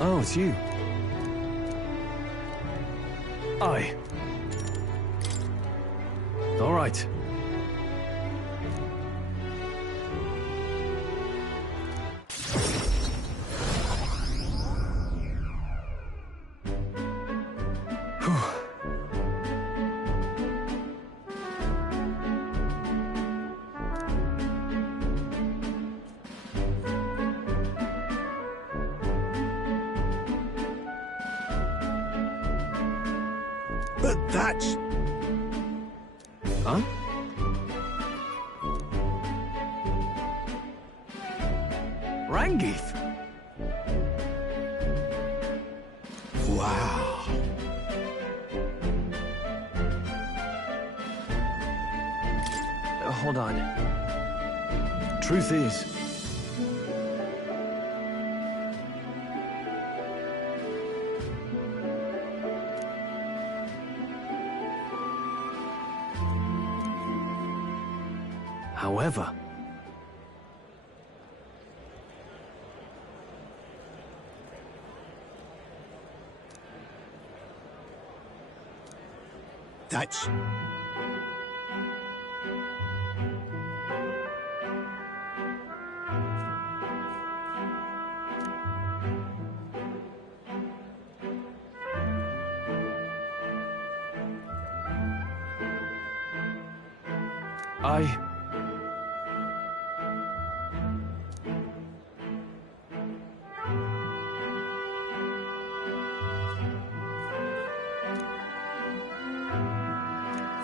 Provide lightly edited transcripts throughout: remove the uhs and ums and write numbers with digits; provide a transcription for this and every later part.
Oh, it's you. Aye. All right. But that's... Huh? Rangif? Wow. Hold on. Truth is... However... That's... I...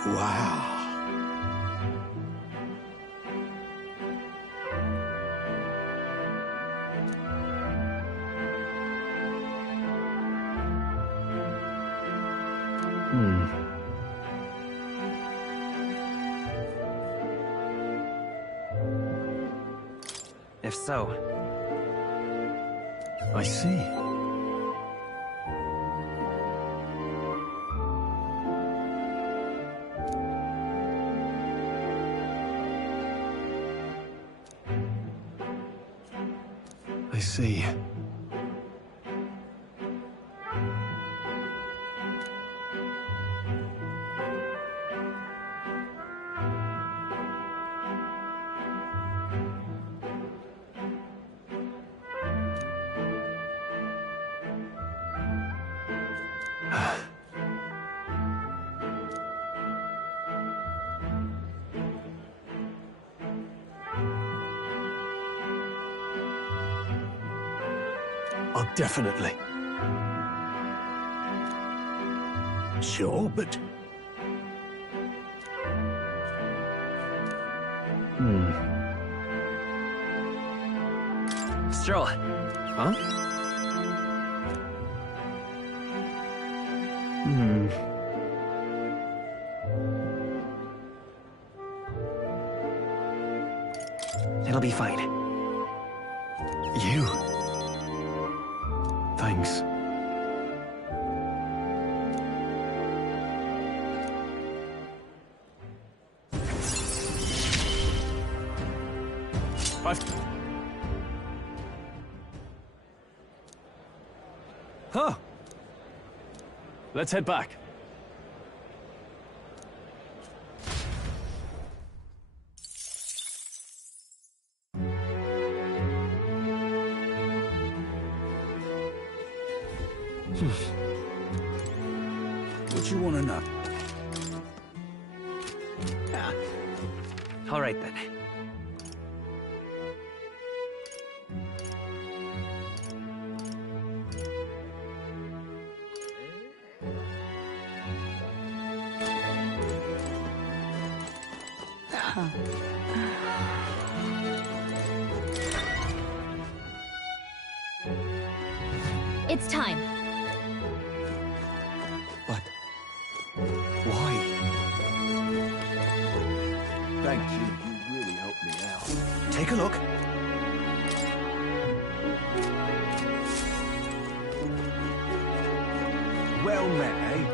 Wow. If so... I see. I see. Oh, definitely. Sure, but... Stroll. Huh? It'll be fine. You? Thanks. Huh. Let's head back. What you want to know? All right, then. It's time. But... why? Thank you. You really helped me out. Take a look. Well met, eh?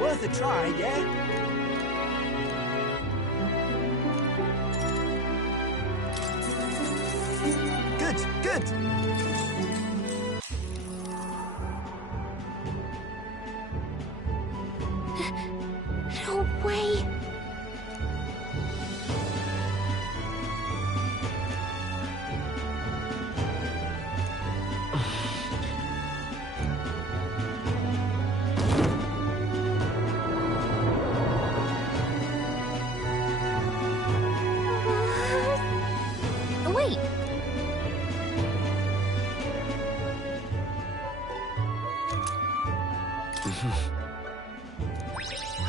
Worth a try, yeah? Good, good. No way. Wait.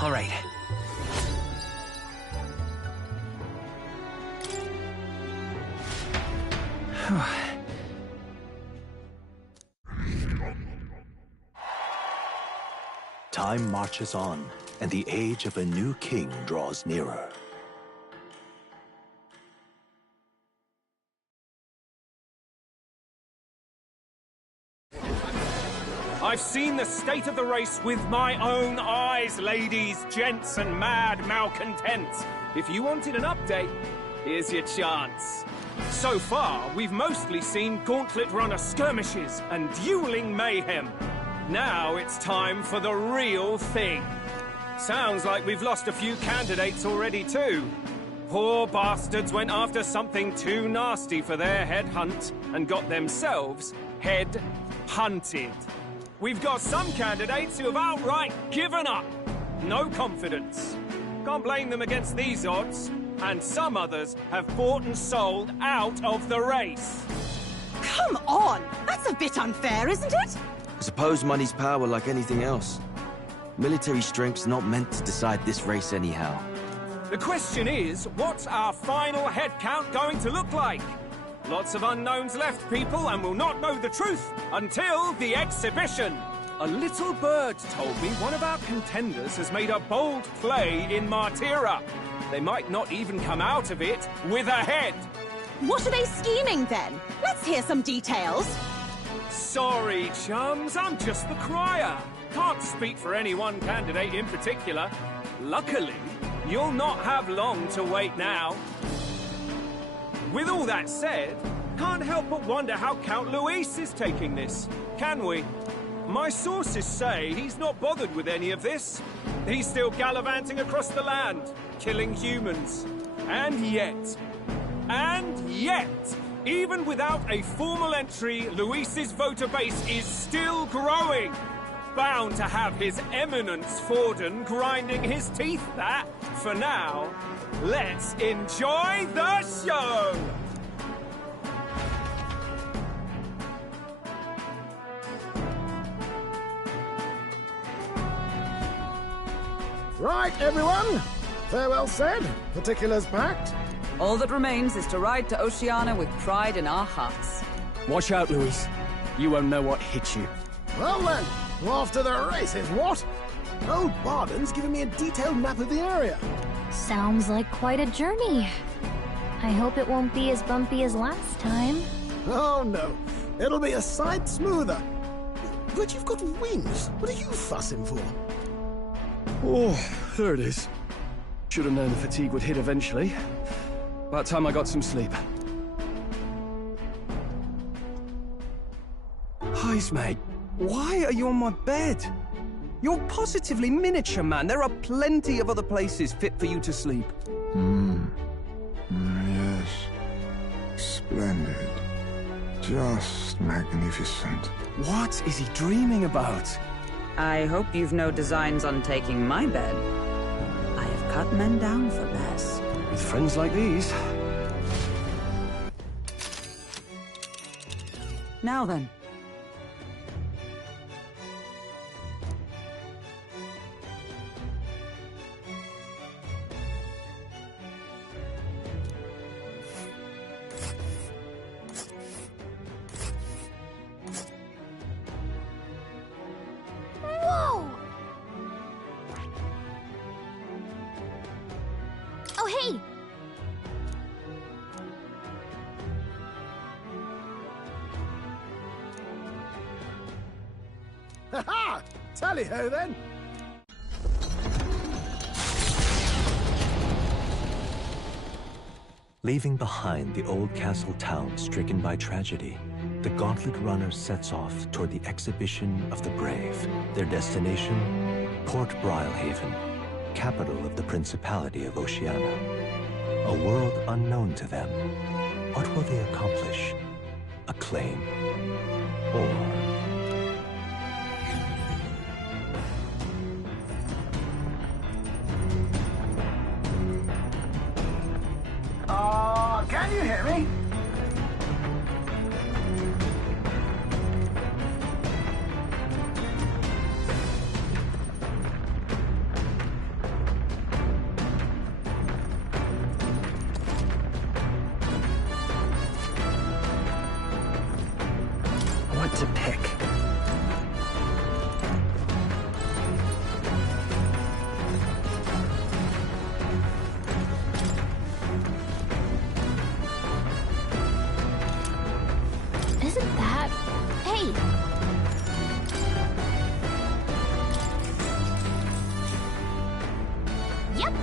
All right. Time marches on, and the age of a new king draws nearer. I've seen the state of the race with my own eyes, ladies, gents, and mad malcontents. If you wanted an update, here's your chance. So far, we've mostly seen gauntlet runner skirmishes and dueling mayhem. Now it's time for the real thing. Sounds like we've lost a few candidates already too. Poor bastards went after something too nasty for their head hunt and got themselves head hunted. We've got some candidates who have outright given up. No confidence. Can't blame them against these odds. And some others have bought and sold out of the race. Come on! That's a bit unfair, isn't it? I suppose money's power like anything else. Military strength's not meant to decide this race anyhow. The question is, what's our final head count going to look like? Lots of unknowns left, people, and we'll not know the truth until the exhibition. A little bird told me one of our contenders has made a bold play in Martira. They might not even come out of it with a head. What are they scheming then? Let's hear some details. Sorry, chums, I'm just the crier. Can't speak for any one candidate in particular. Luckily, you'll not have long to wait now. With all that said, can't help but wonder how Count Luis is taking this, can we? My sources say he's not bothered with any of this. He's still gallivanting across the land, killing humans. And yet, even without a formal entry, Luis's voter base is still growing. Bound to have His Eminence Forden grinding his teeth, that. For now, let's enjoy the show! Right, everyone. Farewell said, particulars packed. All that remains is to ride to Oceania with pride in our hearts. Watch out, Luis. You won't know what hit you. Well then, off to the races, what? Old Barden's giving me a detailed map of the area. Sounds like quite a journey. I hope it won't be as bumpy as last time. Oh no, it'll be a sight smoother. But you've got wings. What are you fussing for? Oh, there it is. Should have known the fatigue would hit eventually. About time I got some sleep. Heis, mate. Why are you on my bed? You're positively miniature, man. There are plenty of other places fit for you to sleep. Yes. Splendid. Just magnificent. What is he dreaming about? I hope you've no designs on taking my bed. I have cut men down for less. With friends like these. Now then. Whoa! Oh, hey! Ha-ha! Tally-ho, then! Leaving behind the old castle town stricken by tragedy, the Gauntlet Runner sets off toward the exhibition of the brave. Their destination, Port Brilehaven, capital of the Principality of Oceania. A world unknown to them. What will they accomplish? Acclaim? Or... Can you hear me? What to pick? Isn't that... Hey! Yep!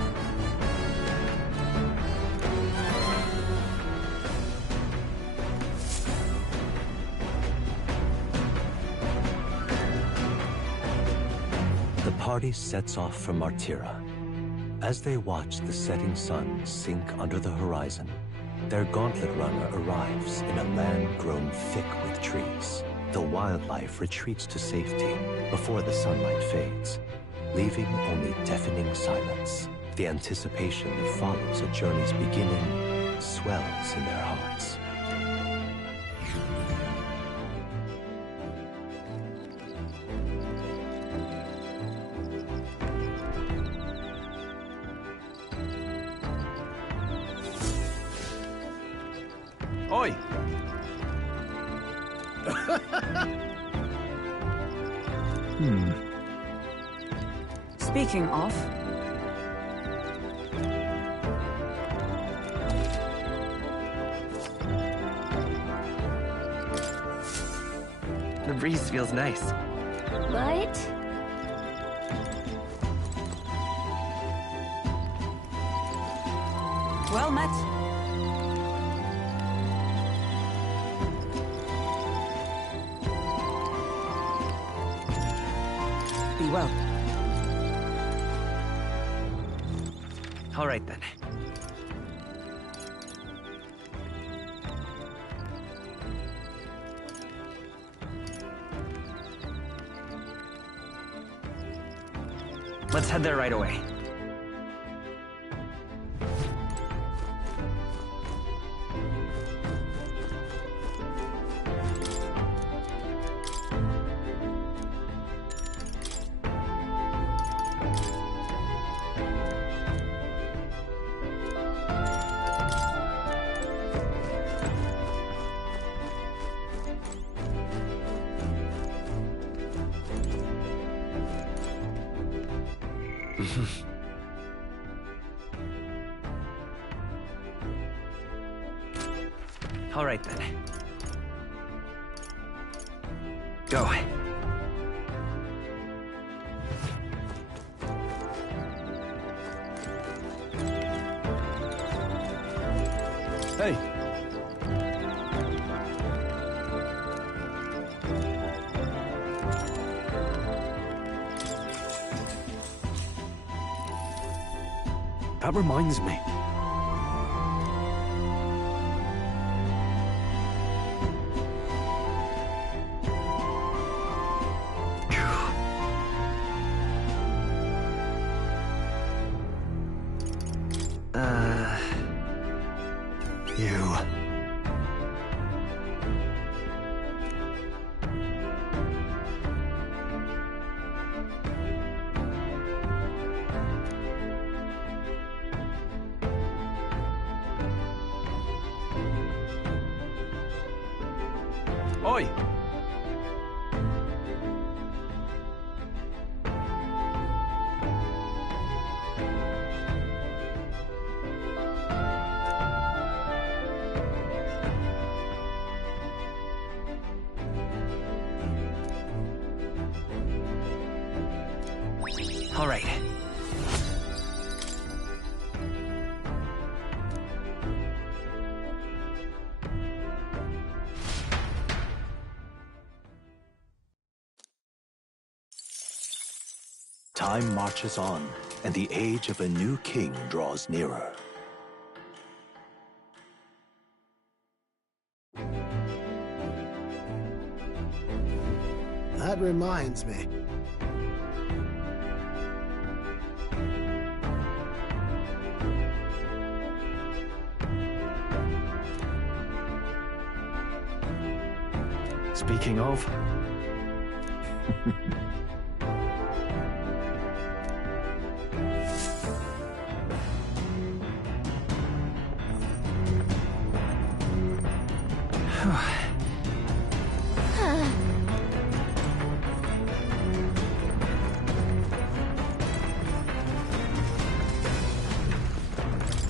The party sets off for Martira. As they watch the setting sun sink under the horizon, their Gauntlet Runner arrives in a land grown thick with trees. The wildlife retreats to safety before the sunlight fades, leaving only deafening silence. The anticipation that follows a journey's beginning swells in their hearts. Oi! Speaking of, The breeze feels nice. But... well met. Be well. All right, then. Let's head there right away. All right, then. Go. Hey. That reminds me. You. Oi! All right. Time marches on, and the age of a new king draws nearer. That reminds me. Speaking of...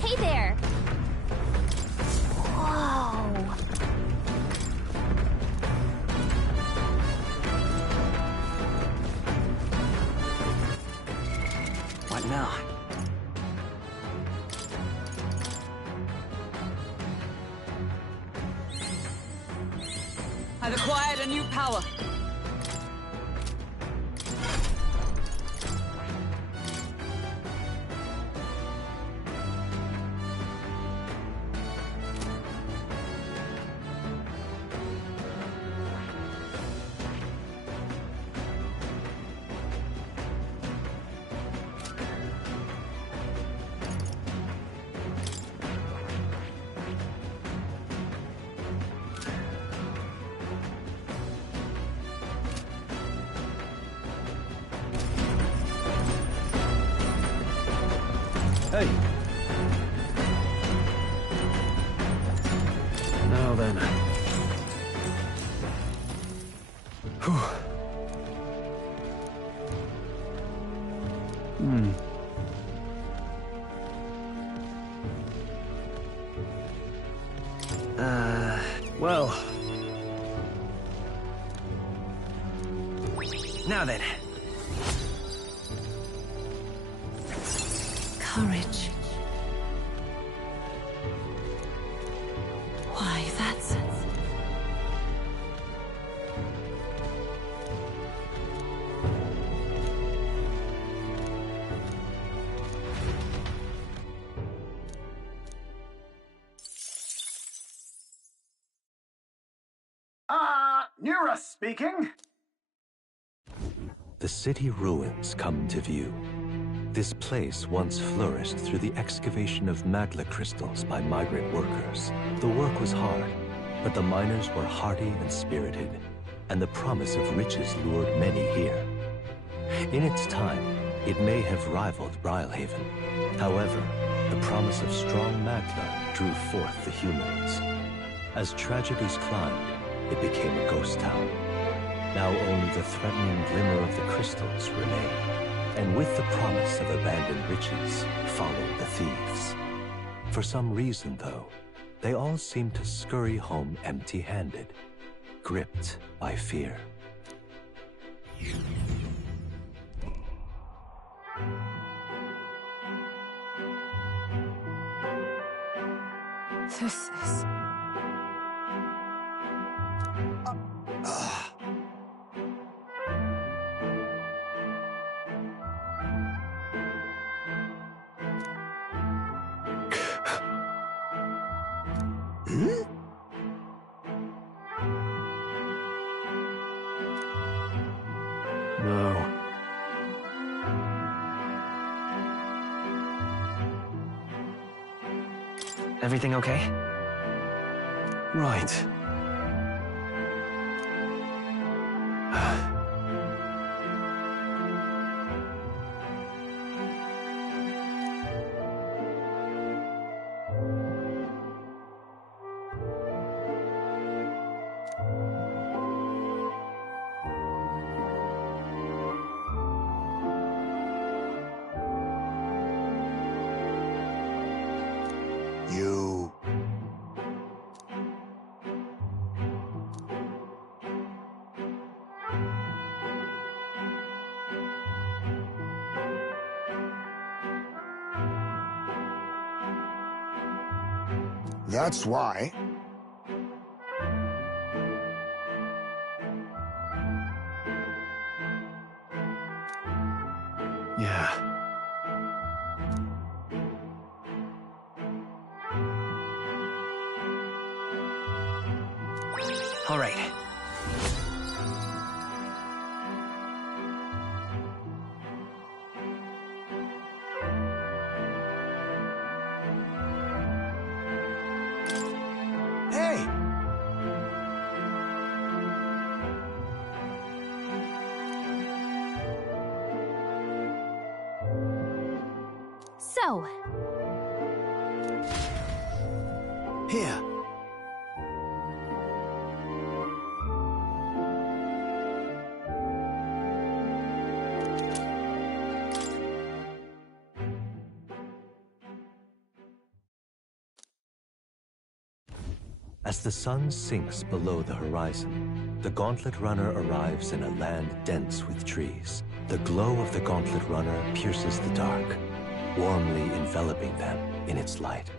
Hey there! Whoa! What now? I've acquired a new power. Hey! Now then. Whew. Well... Now then. Courage. Why, that's... Nura speaking. The city ruins come to view. This place once flourished through the excavation of magla crystals by migrant workers. The work was hard, but the miners were hardy and spirited, and the promise of riches lured many here. In its time, it may have rivaled Brylehaven. However, the promise of strong magla drew forth the humans. As tragedies climbed, it became a ghost town. Now only the threatening glimmer of the crystals remained. And with the promise of abandoned riches followed the thieves. For some reason, though, they all seemed to scurry home empty-handed, gripped by fear. This is... No. Everything okay? Right. You. That's why. Yeah. All right. Hey! So, Here. As the sun sinks below the horizon, the Gauntlet Runner arrives in a land dense with trees. The glow of the Gauntlet Runner pierces the dark, warmly enveloping them in its light.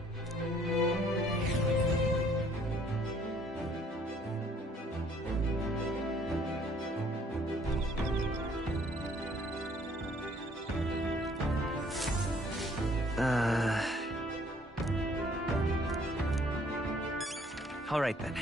All right then.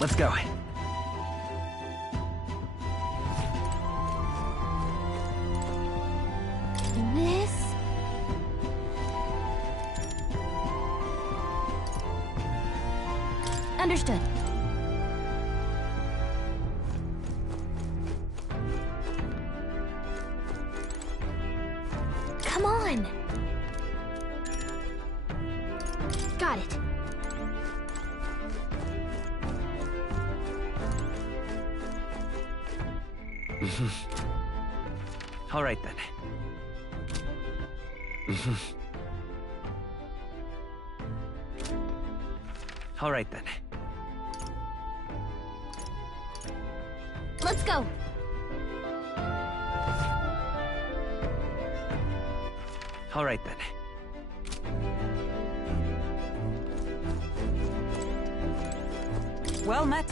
Let's go. this... Understood. Come on! Got it. All right then. All right then. Let's go! All right then. Well met.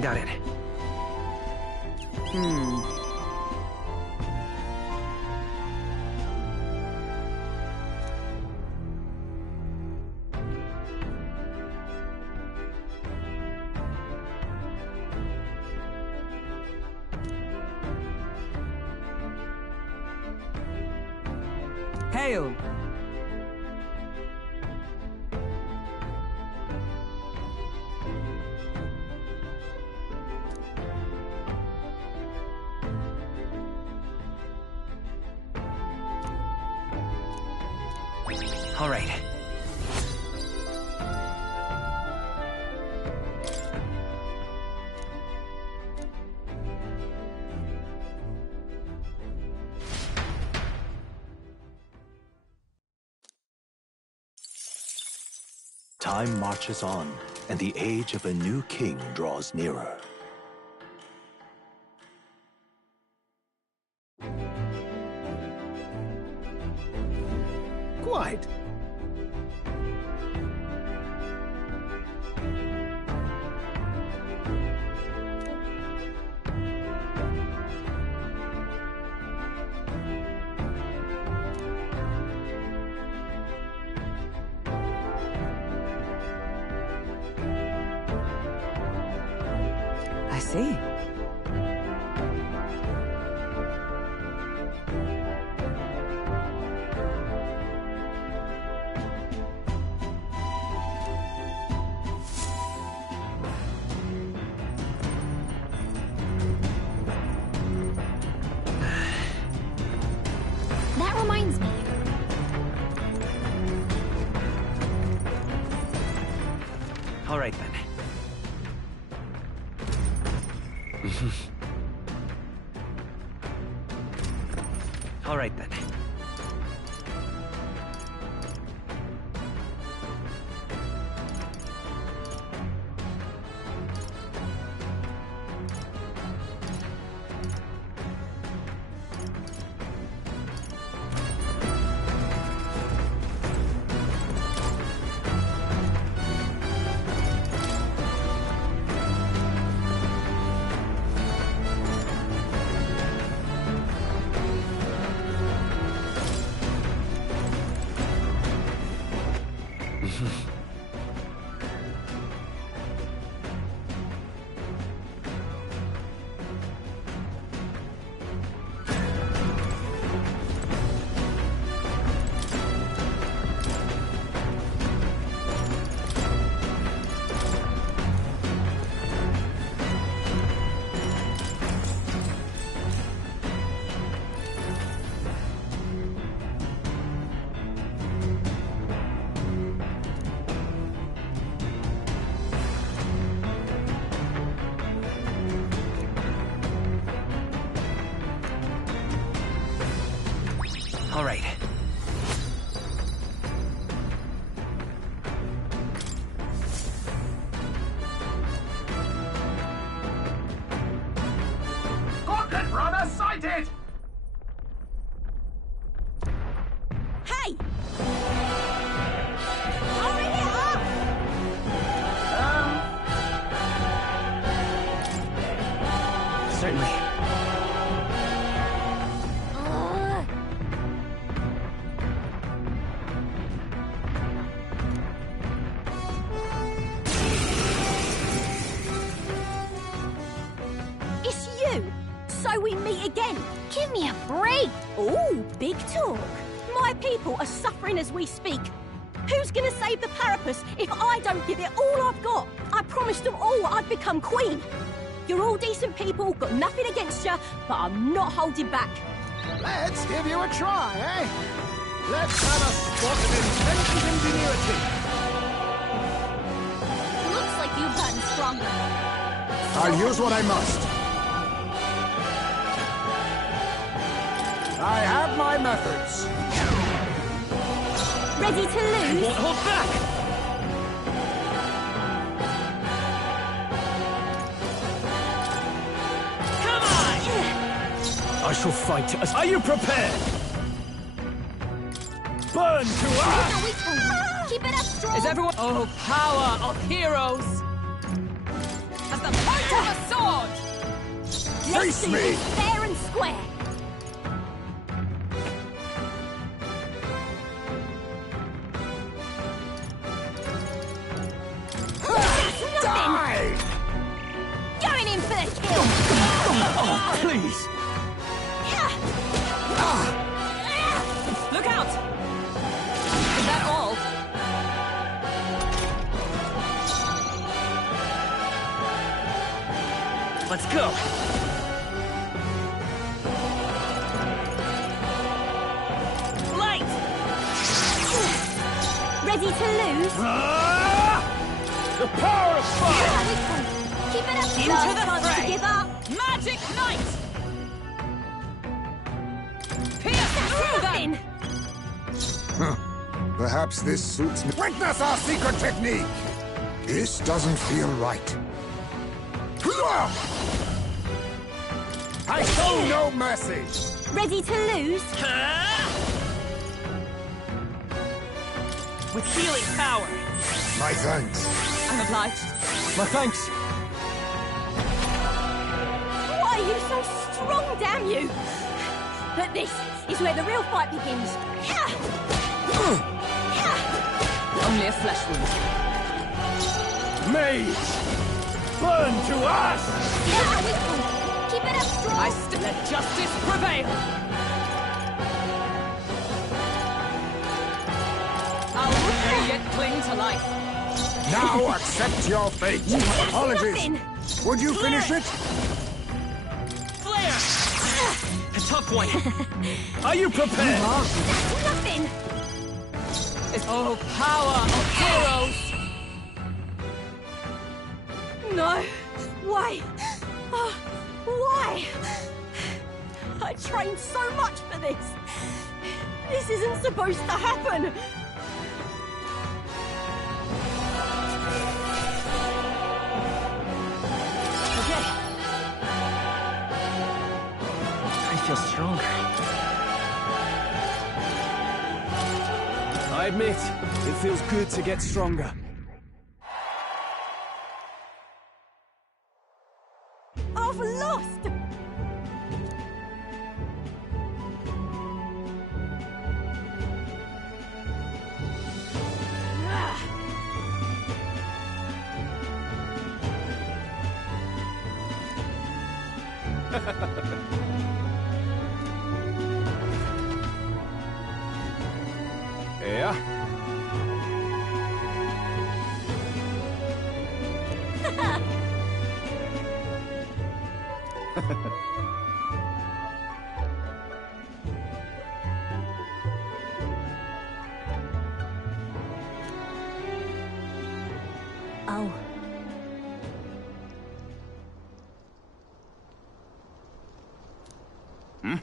Got it. Hail! All right. Time marches on, and the age of a new king draws nearer. Quite. I see. That reminds me. All right, then. All right, then. All right. Gauntlet runner sighted! Hey! Hurry it up! Certainly. It's you! So we meet again! Give me a break! Ooh, big talk! My people are suffering as we speak. Who's gonna save the Parapus if I don't give it all I've got? I promised them all I'd become queen. You're all decent people, got nothing against you, but I'm not holding back. Let's give you a try, eh? Let's have a spot of inventive ingenuity. Looks like you've gotten stronger. I'll use what I must. I have my methods. Ready to lose? Won't hold back! Come on! I shall fight as... Are you prepared? Burn to ash! No, we can. Keep it up strong. Is everyone... Oh, power of heroes! As the point of a sword! Face do me! this fair and square. Die! Going in for the kill! Oh, please! Look out! Is that all? Let's go! Light! Ready to lose? The power of fire! Yeah, we can. Keep it up. Into Last the chance fray. to give up. Magic Knight! Pierce through them! Perhaps this suits me. Witness our secret technique! This doesn't feel right. I show no mercy! Ready to lose? With healing power. My thanks. I'm obliged. My thanks! Why are you so strong, damn you? But this is where the real fight begins. Only a flesh wound. Mage! burn to ash! Keep it up strong! I still let justice prevail! I'll pray yet cling to life. Now accept your fate. Apologies. Nothing. Would you finish it? Flare! A tough one. Are you prepared? Nothing! Oh, power of heroes! No! Why? Oh, why? I trained so much for this! This isn't supposed to happen! Okay. I feel stronger. I admit, it feels good to get stronger. I've lost! Yeah? Oh. Hmm?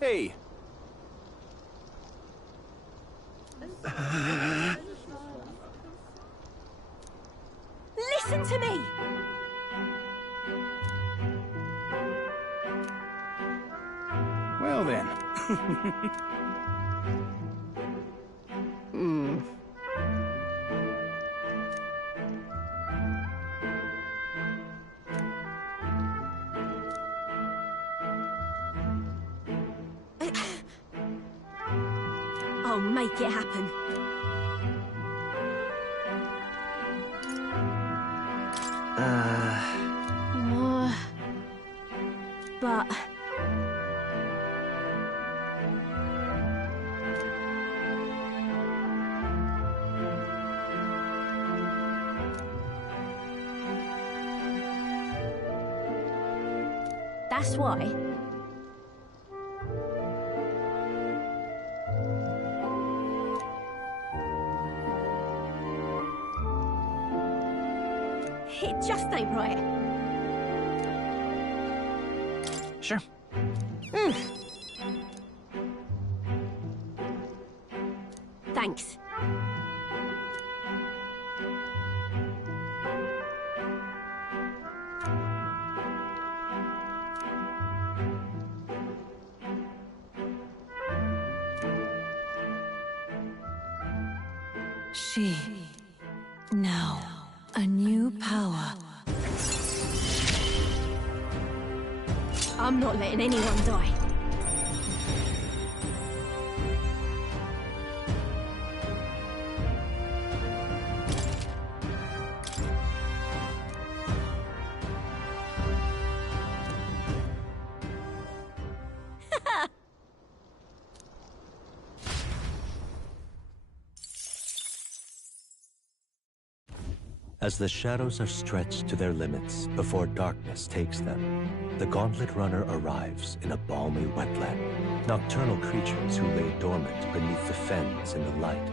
Hey. Listen to me! Well then. I'll make it happen. But... That's why... It just ain't right. Sure. Thanks. She. Now, a new power. I'm not letting anyone die. As the shadows are stretched to their limits before darkness takes them, the Gauntlet Runner arrives in a balmy wetland. Nocturnal creatures who lay dormant beneath the fens in the light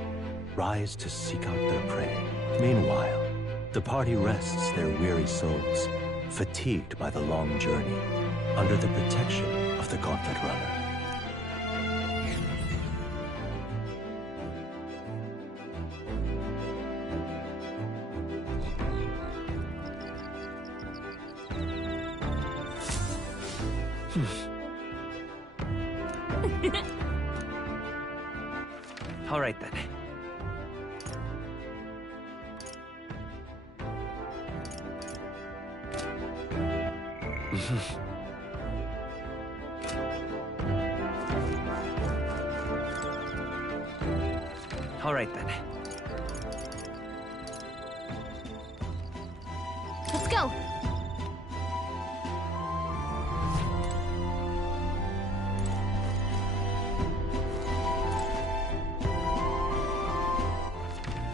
rise to seek out their prey. Meanwhile, the party rests their weary souls, fatigued by the long journey, under the protection of the Gauntlet Runner. All right then. All right, then. Let's go.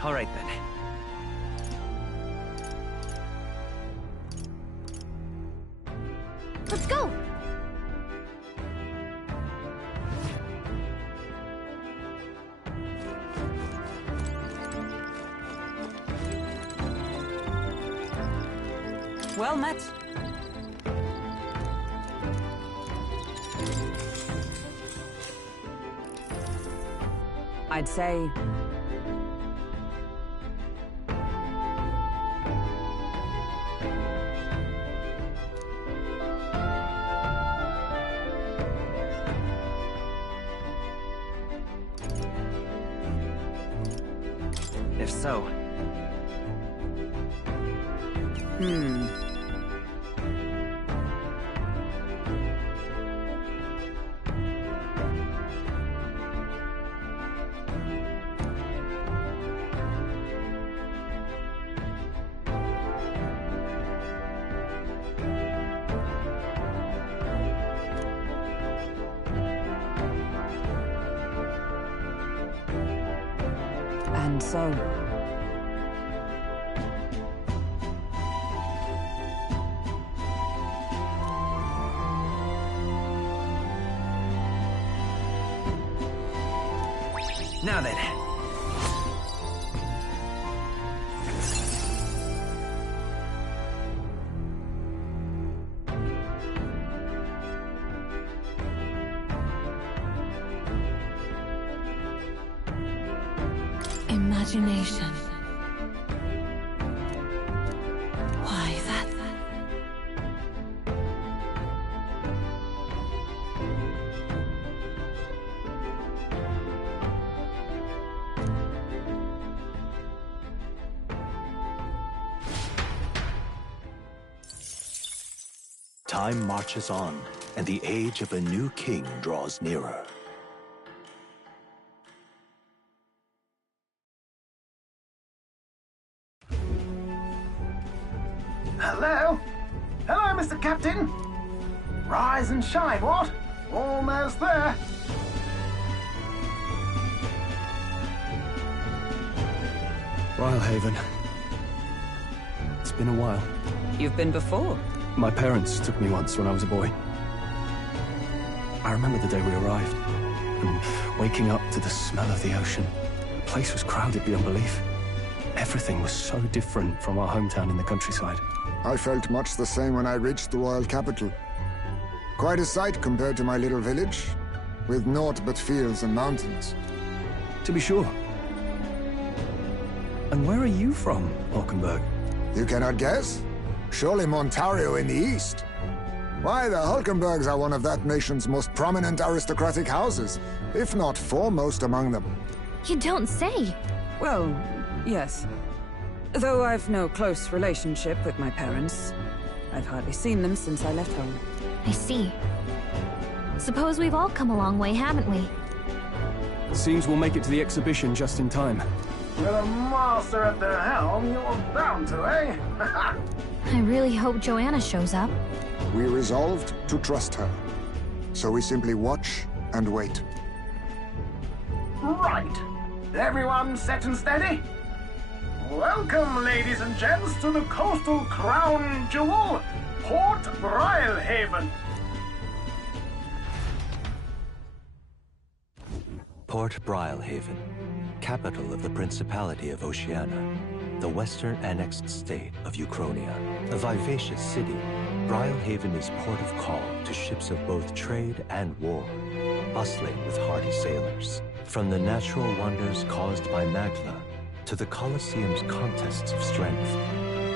All right, then. Let's go. Well met. I'd say... If so... And so... Now then. Imagination. Why, that... Time marches on, and the age of a new king draws nearer. Hello? Hello, Mr. Captain. Rise and shine, what? Almost there. Rhylehaven. It's been a while. You've been before. My parents took me once when I was a boy. I remember the day we arrived, and waking up to the smell of the ocean. The place was crowded beyond belief. Everything was so different from our hometown in the countryside. I felt much the same when I reached the royal capital. Quite a sight compared to my little village, with naught but fields and mountains. To be sure. And where are you from, Hulkenberg? You cannot guess? Surely Montario in the east. Why, the Hulkenbergs are one of that nation's most prominent aristocratic houses, if not foremost among them. You don't say. Well, yes. Though I've no close relationship with my parents. I've hardly seen them since I left home. I see. Suppose we've all come a long way, haven't we? Seems we'll make it to the exhibition just in time. With a master at the helm, you're bound to, eh? I really hope Joanna shows up. We resolved to trust her. So we simply watch and wait. Right. Everyone set and steady? Welcome, ladies and gents, to the coastal crown jewel, Port Rhylehaven. Port Rhylehaven, capital of the Principality of Oceania, the western annexed state of Uchronia. A vivacious city, Rhylehaven is port of call to ships of both trade and war, bustling with hardy sailors. From the natural wonders caused by Magla to the Colosseum's contests of strength,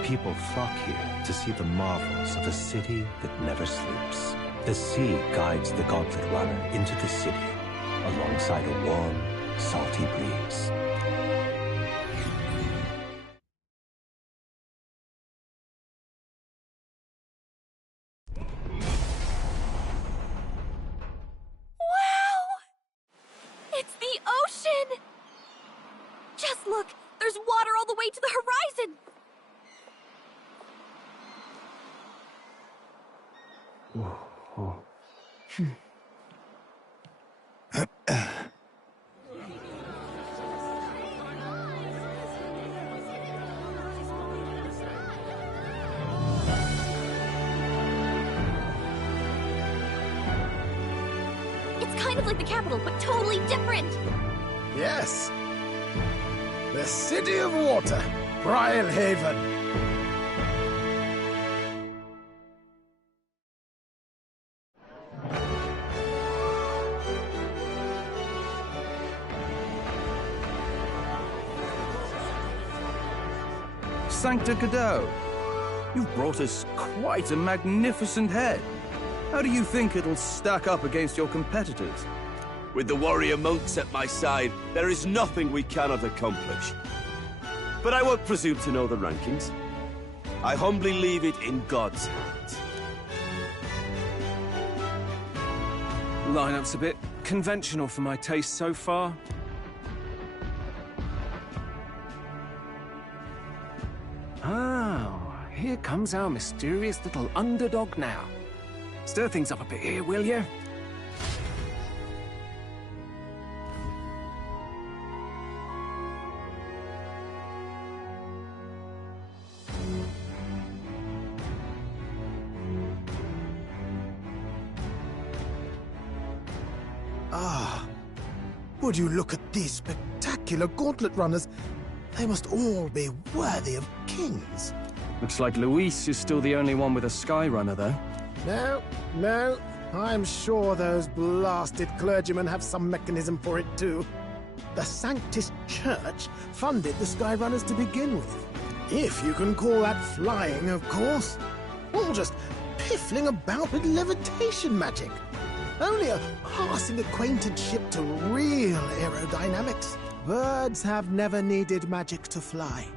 people flock here to see the marvels of a city that never sleeps. The sea guides the gauntlet runner into the city, alongside a warm, salty breeze. Just look! There's water all the way to the horizon! It's kind of like the capital, but totally different! Yes. The City of Water, Brylehaven. Sancta Cadeau, you've brought us quite a magnificent head. How do you think it'll stack up against your competitors? With the warrior monks at my side, there is nothing we cannot accomplish. But I won't presume to know the rankings. I humbly leave it in God's hands. Lineup's a bit conventional for my taste so far. Oh, here comes our mysterious little underdog now. Stir things up a bit here, will you? Would you look at these spectacular gauntlet runners? They must all be worthy of kings. Looks like Luis is still the only one with a sky runner, though. No. I'm sure those blasted clergymen have some mechanism for it, too. The Sanctus Church funded the Skyrunners to begin with. If you can call that flying, of course. All just piffling about with levitation magic. Only a passing acquaintanceship to real aerodynamics. Birds have never needed magic to fly.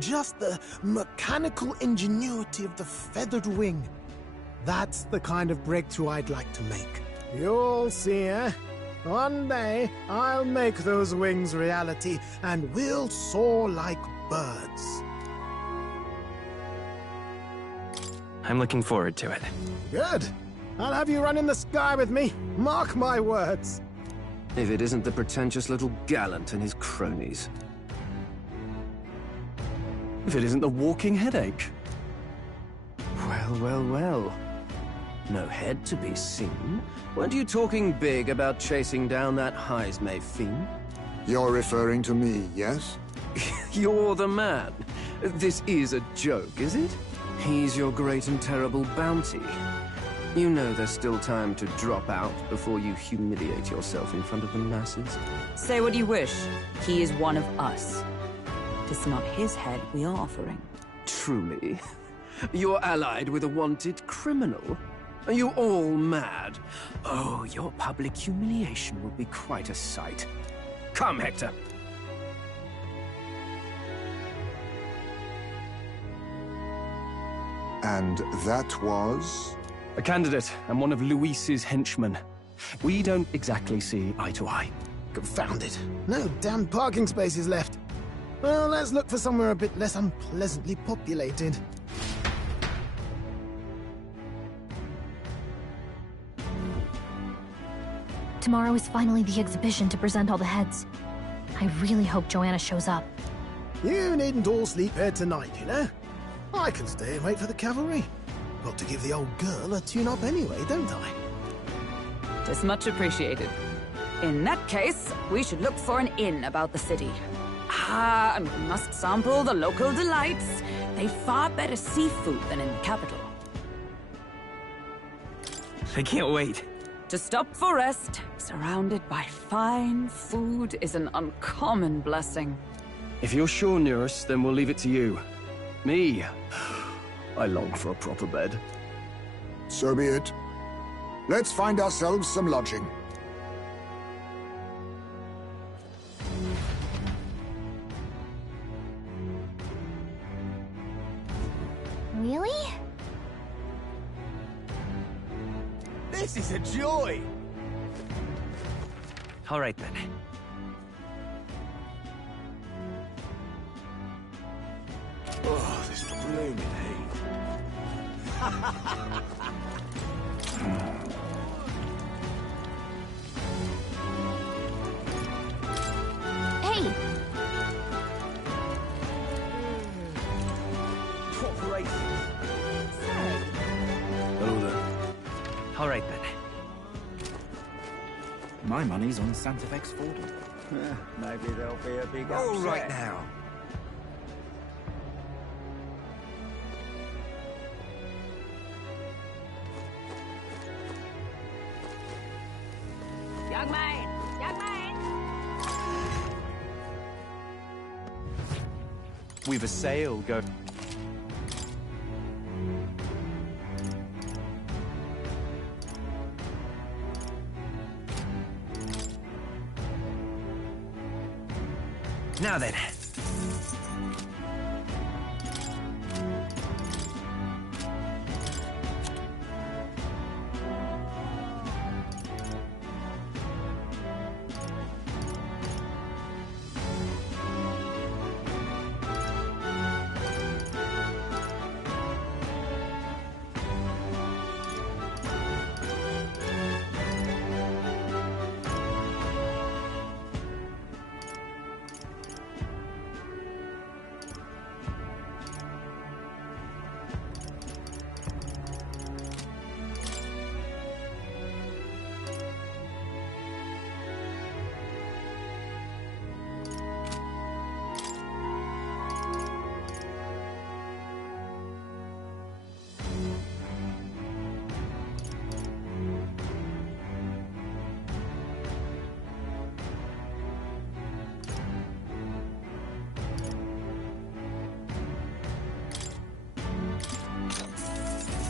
Just the mechanical ingenuity of the feathered wing. That's the kind of breakthrough I'd like to make. You'll see, eh? One day, I'll make those wings reality, and we'll soar like birds. I'm looking forward to it. Good. I'll have you run in the sky with me. Mark my words. If it isn't the pretentious little gallant and his cronies. If it isn't the walking headache. Well. No head to be seen. Weren't you talking big about chasing down that Heismay fiend? You're referring to me, yes? You're the man. This is a joke, is it? He's your great and terrible bounty. You know there's still time to drop out before you humiliate yourself in front of the masses. Say what you wish. He is one of us. It's not his head we are offering. Truly? You're allied with a wanted criminal? Are you all mad? Oh, your public humiliation will be quite a sight. Come, Hector. And that was? A candidate and one of Luis's henchmen. We don't exactly see eye to eye. Confound it. No damn parking spaces left. Well, let's look for somewhere a bit less unpleasantly populated. Tomorrow is finally the exhibition to present all the heads. I really hope Joanna shows up. You needn't all sleep here tonight, you know? I can stay and wait for the cavalry. Got to give the old girl a tune-up anyway, don't I? Tis much appreciated. In that case, we should look for an inn about the city. And we must sample the local delights. They've far better seafood than in the capital. I can't wait. To stop for rest, surrounded by fine food, is an uncommon blessing. If you're sure, Nearest, then we'll leave it to you. Me, I long for a proper bed. So be it. Let's find ourselves some lodging. Really? This is a joy! All right, then. Oh, this blooming heat. Hey! All right, then. My money's on Santa Fe's Fordham. Maybe there'll be a big All upset. right now. Young man! Young man! We've a sale go. Now then.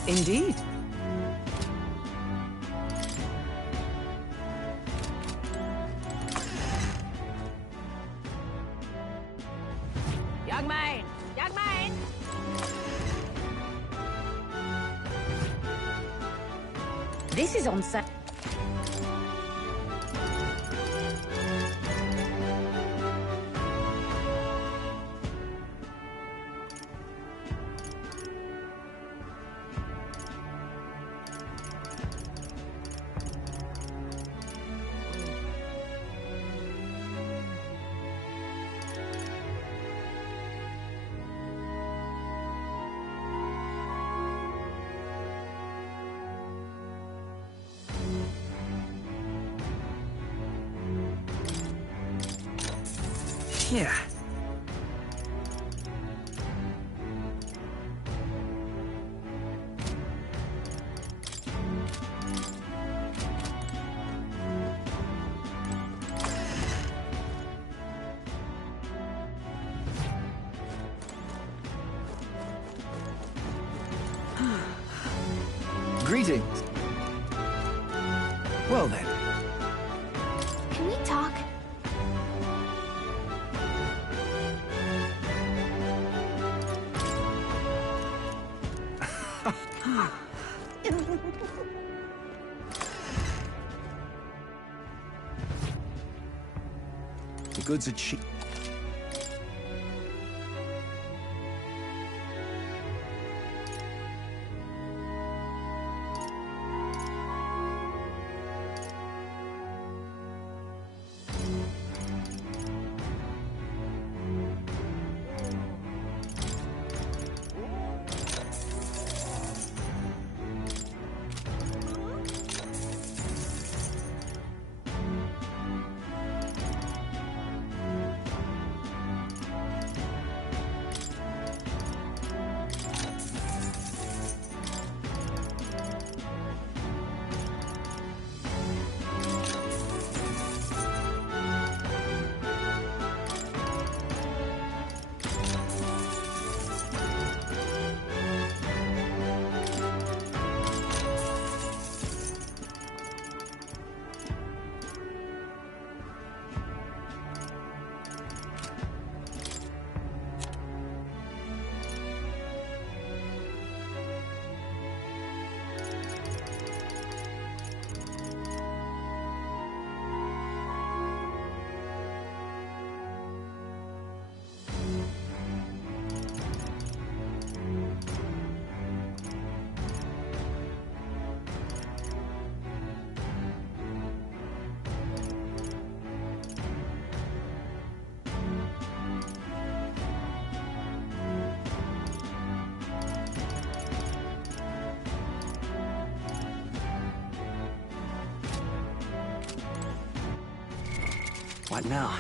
Indeed. Young man! Young man! This is on set. Yeah. Greetings. Well then. Can we talk? The goods are cheap. What now?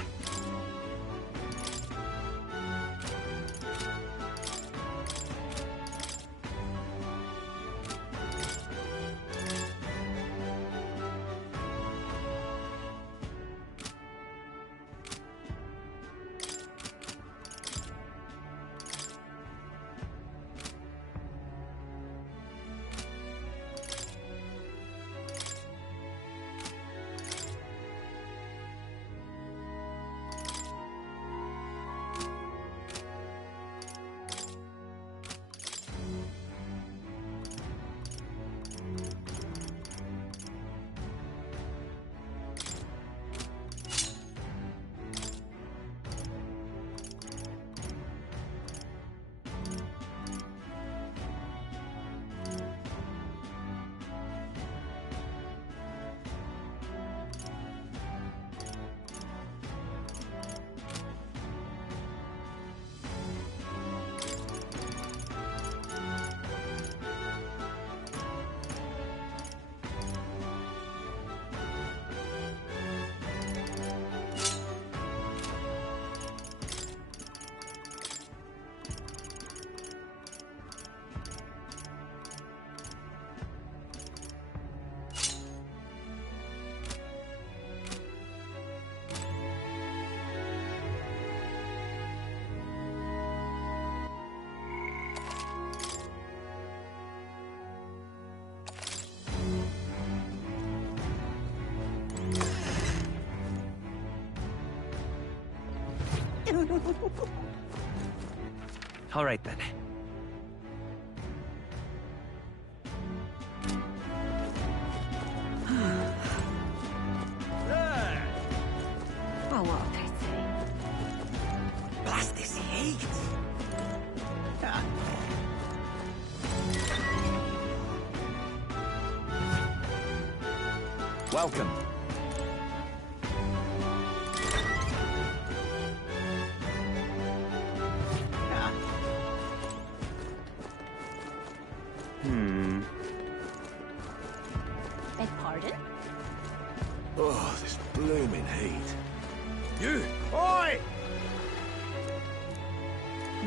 All right, then. Well, what they say. Blast this heat! Welcome. Beg pardon? Oh, this blooming heat. You! Oi!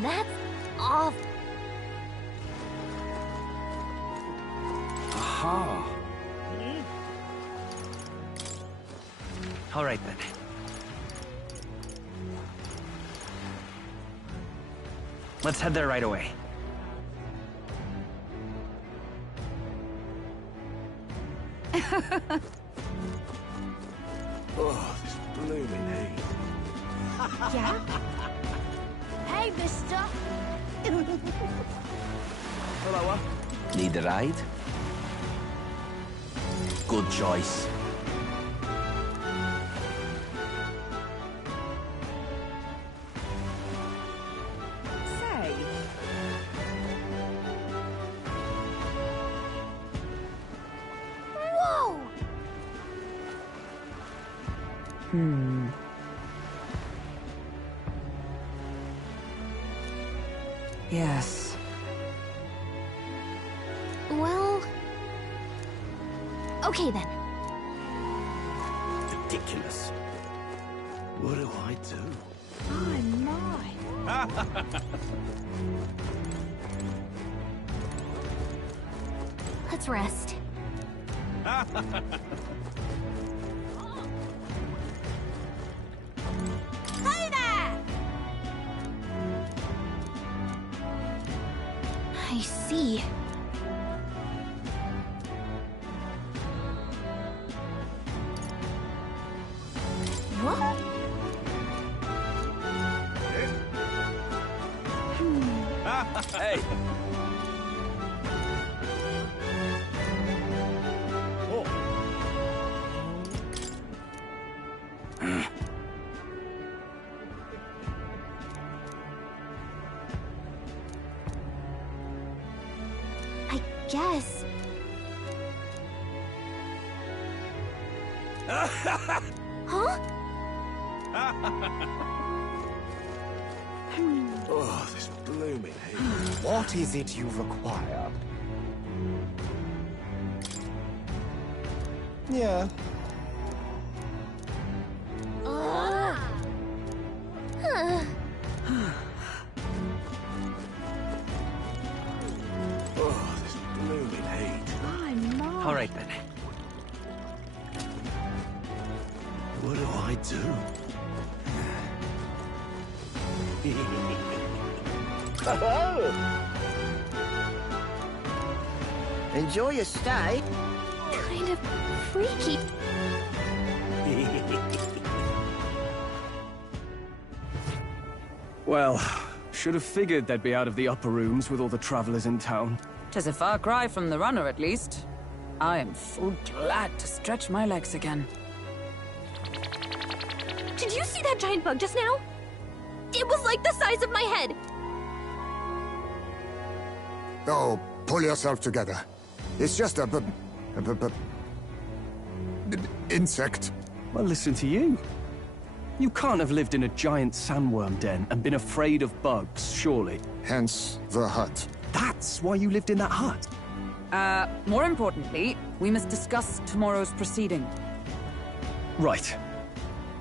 That's awful. Aha! All right, then. Let's head there right away. Oh, this blooming heat. Yeah? Hey, mister! Hello, Need a ride? Good choice. Say, Whoa! yes. Well... Okay then. ridiculous. What do I do? My. Let's rest. Hey there! I see. What? Hey! Oh. I guess. Huh? Oh, this blooming heat. What is it you require? Uh... Enjoy your stay. Kind of freaky. Well, should have figured they'd be out of the upper rooms with all the travelers in town. 'Tis a far cry from the runner, at least. I am full glad to stretch my legs again. Did you see that giant bug just now? It was like the size of my head. Oh, pull yourself together. It's just a insect. Well, listen to you. You can't have lived in a giant sandworm den and been afraid of bugs, surely. Hence the hut. That's why you lived in that hut? More importantly, we must discuss tomorrow's proceeding. Right.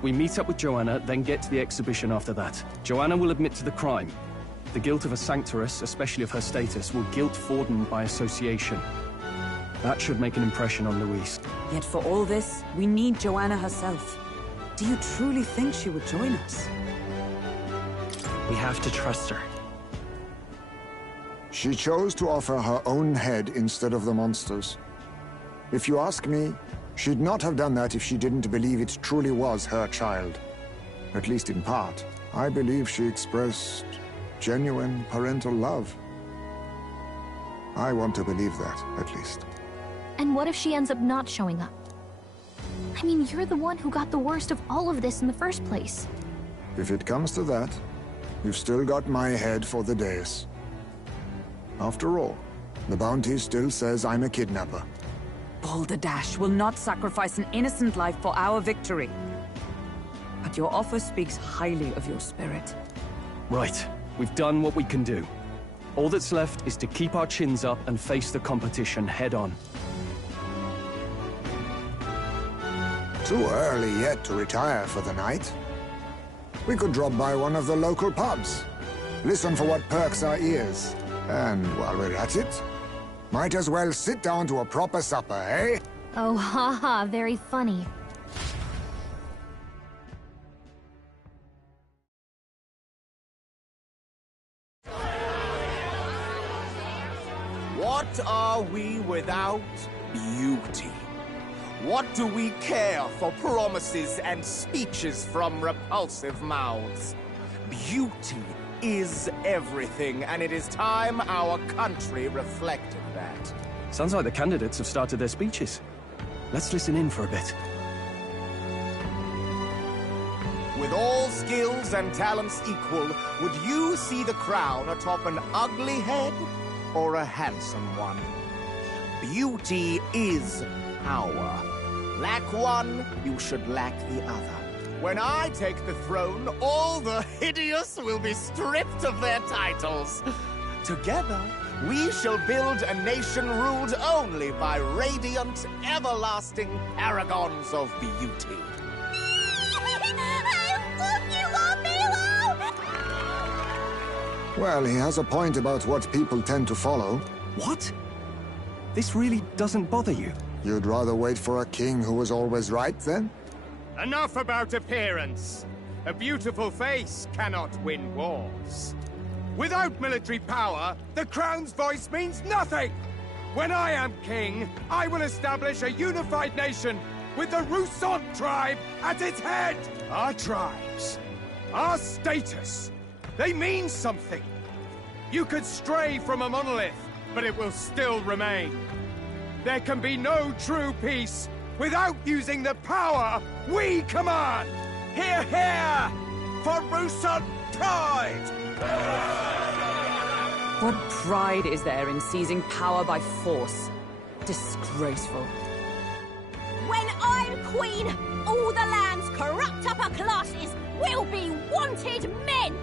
We meet up with Joanna, then get to the exhibition after that. Joanna will admit to the crime. The guilt of a sanctoress, especially of her status, will guilt Forden by association. That should make an impression on Louise. Yet for all this, we need Joanna herself. Do you truly think she would join us? We have to trust her. She chose to offer her own head instead of the monster's. If you ask me, she'd not have done that if she didn't believe it truly was her child. At least in part. I believe she expressed genuine parental love. I want to believe that, at least. And what if she ends up not showing up? I mean, you're the one who got the worst of all of this in the first place. If it comes to that, you've still got my head for the dais. After all, the bounty still says I'm a kidnapper. Balderdash will not sacrifice an innocent life for our victory. But your offer speaks highly of your spirit. Right. We've done what we can do. All that's left is to keep our chins up and face the competition head on. Too early yet to retire for the night. We could drop by one of the local pubs. Listen for what perks our ears. And while we're at it, might as well sit down to a proper supper, eh? Oh, haha, very funny. What are we without beauty? What do we care for promises and speeches from repulsive mouths? Beauty is everything, and it is time our country reflected that. Sounds like the candidates have started their speeches. Let's listen in for a bit. With all skills and talents equal, would you see the crown atop an ugly head or a handsome one? Beauty is power. Lack one, you should lack the other. When I take the throne, all the hideous will be stripped of their titles. Together, we shall build a nation ruled only by radiant, everlasting paragons of beauty. Well, he has a point about what people tend to follow. What? This really doesn't bother you? You'd rather wait for a king who was always right, then? Enough about appearance. A beautiful face cannot win wars. Without military power, the crown's voice means nothing! When I am king, I will establish a unified nation with the Rousant tribe at its head! Our tribes, our status, they mean something. You could stray from a monolith, but it will still remain. There can be no true peace without using the power we command! Hear, hear! For Rousant pride! What pride is there in seizing power by force? Disgraceful. When I'm queen, all the land's corrupt upper classes will be wanted men!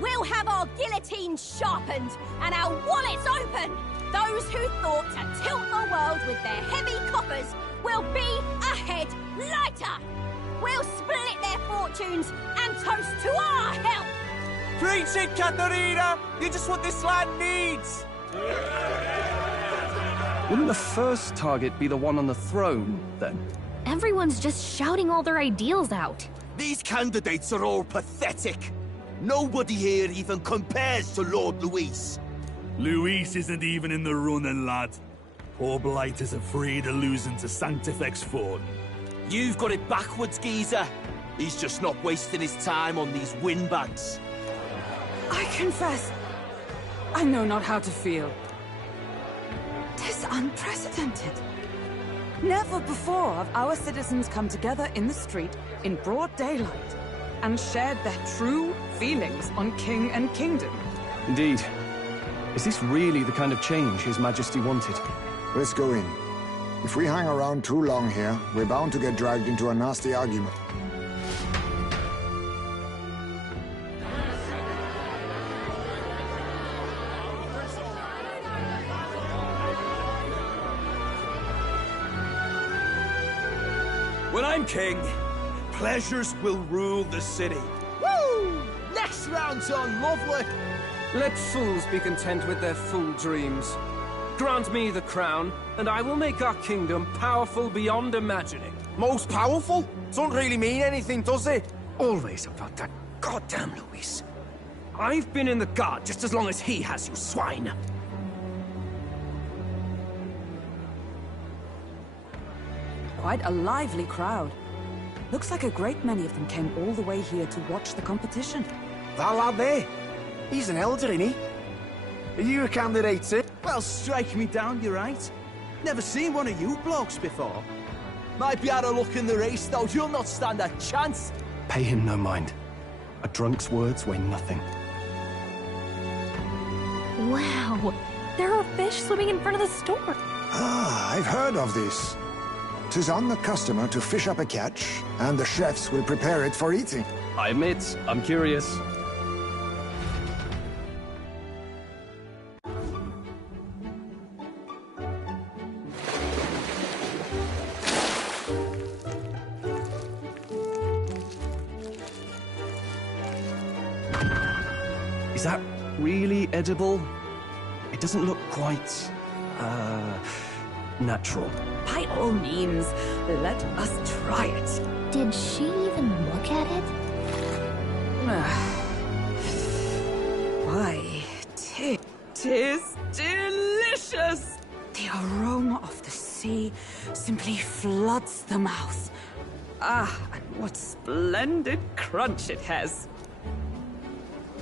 We'll have our guillotines sharpened and our wallets open! Those who thought to tilt the world with their heavy coffers will be a head lighter! We'll split their fortunes and toast to our help! Preach it, Katharina! You're just what this land needs! Wouldn't the first target be the one on the throne, then? Everyone's just shouting all their ideals out. These candidates are all pathetic. Nobody here even compares to Lord Luis. Luis isn't even in the running, lad. Poor Blight is afraid of losing to Sanctifex Fawn. You've got it backwards, geezer. He's just not wasting his time on these windbags. I confess, I know not how to feel. 'Tis unprecedented. Never before have our citizens come together in the street in broad daylight and shared their true feelings on king and kingdom. Indeed. Is this really the kind of change His Majesty wanted? Let's go in. If we hang around too long here, we're bound to get dragged into a nasty argument. When I'm king, pleasures will rule the city. Woo! Next round's on, lovely. Let fools be content with their fool dreams. Grant me the crown, and I will make our kingdom powerful beyond imagining. Most powerful? Doesn't really mean anything, does it? Always about that goddamn Luis. I've been in the guard just as long as he has, you swine. Quite a lively crowd. Looks like a great many of them came all the way here to watch the competition. That lad there, he's an elder, isn't he? Are you a candidate, sir? Well, strike me down, you're right. Never seen one of you blokes before. Might be out of luck in the race, though. You'll not stand a chance. Pay him no mind. A drunk's words weigh nothing. Wow, there are fish swimming in front of the store. Ah, I've heard of this. 'Tis on the customer to fish up a catch, and the chefs will prepare it for eating. I admit, I'm curious. Is that really edible? It doesn't look quite, natural. By all means, let us try it. Did she even look at it? Why, tis delicious! The aroma of the sea simply floods the mouth. Ah, and what splendid crunch it has.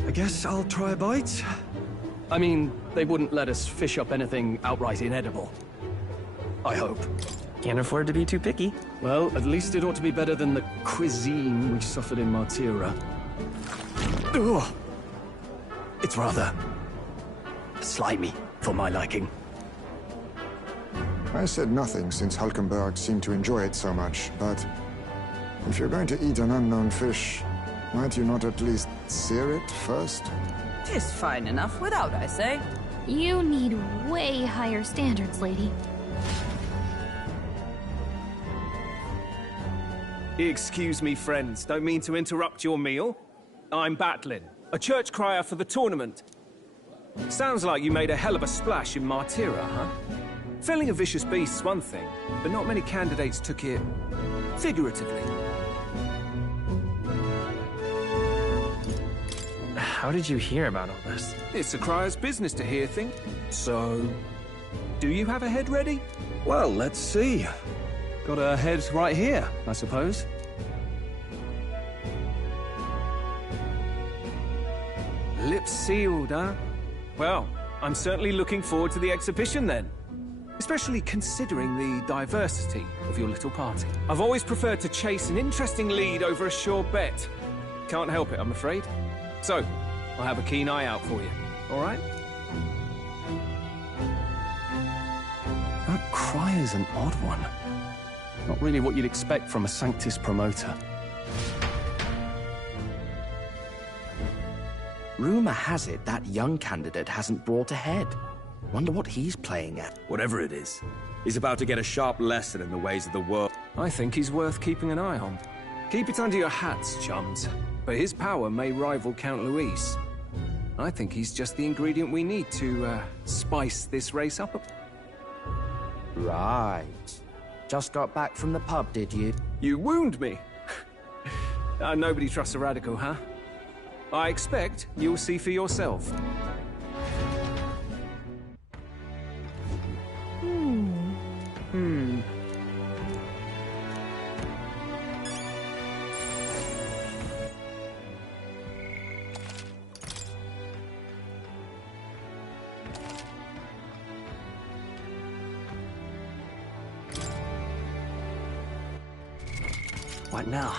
I guess I'll try a bite. I mean, they wouldn't let us fish up anything outright inedible. I hope. Can't afford to be too picky. Well, at least it ought to be better than the cuisine we suffered in Martira. Ugh. It's rather slimy for my liking. I said nothing since Hulkenberg seemed to enjoy it so much, but if you're going to eat an unknown fish, might you not at least sear it first? 'Tis fine enough without, I say. You need way higher standards, lady. Excuse me, friends. Don't mean to interrupt your meal. I'm Batlin, a church crier for the tournament. Sounds like you made a hell of a splash in Martira, huh? Felling a vicious beast's one thing, but not many candidates took it figuratively. How did you hear about all this? It's a crier's business to hear things. So, do you have a head ready? Well, let's see. Got a head right here, I suppose. Lips sealed, huh? Well, I'm certainly looking forward to the exhibition then. Especially considering the diversity of your little party. I've always preferred to chase an interesting lead over a sure bet. Can't help it, I'm afraid. So, I'll have a keen eye out for you, all right? That cry is an odd one. Not really what you'd expect from a Sanctis promoter. Rumor has it that young candidate hasn't brought a head. Wonder what he's playing at. Whatever it is, he's about to get a sharp lesson in the ways of the world. I think he's worth keeping an eye on. Keep it under your hats, chums. But his power may rival Count Luis. I think he's just the ingredient we need to, spice this race up. Right. Just got back from the pub, did you? You wound me! Nobody trusts a radical, huh? I expect you'll see for yourself. What now?